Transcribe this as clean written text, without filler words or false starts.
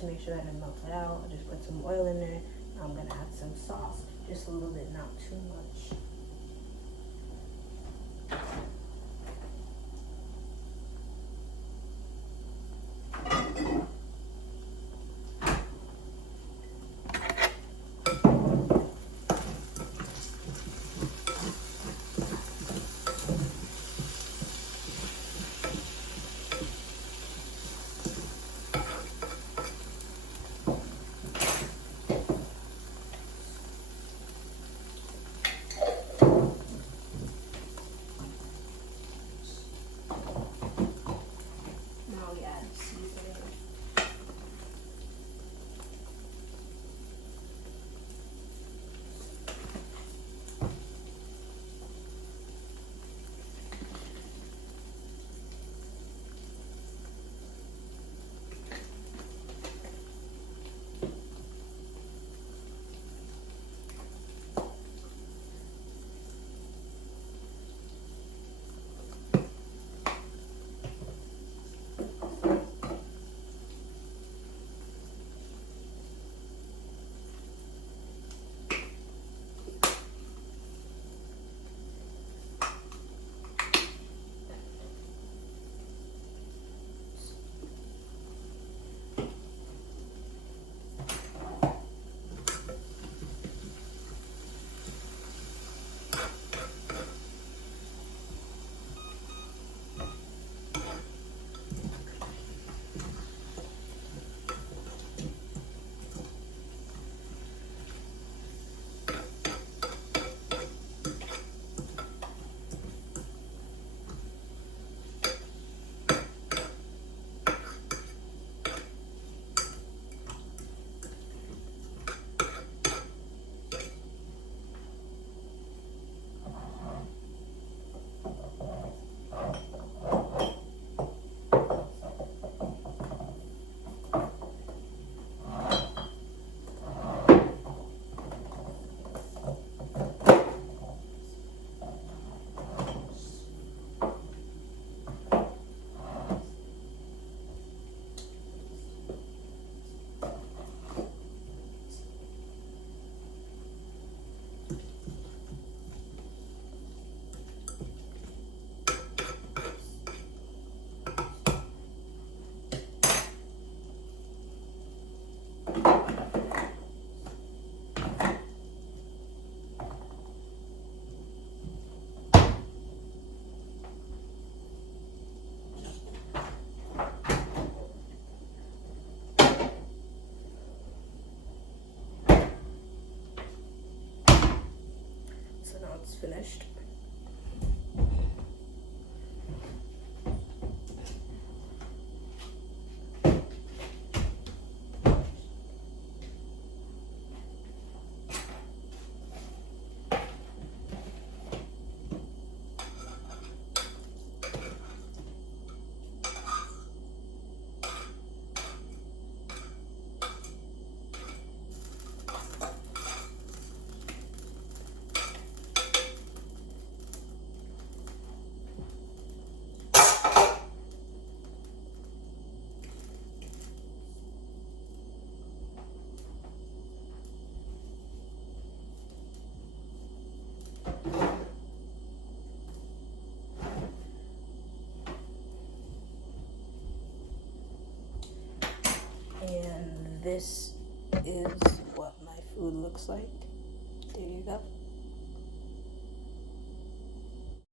to make sure that it melted out, I just put some oil in there. I'm gonna add some sauce, just a little bit, not too much. Now we add seasoning. So now it's finished. And this is what my food looks like. There you go.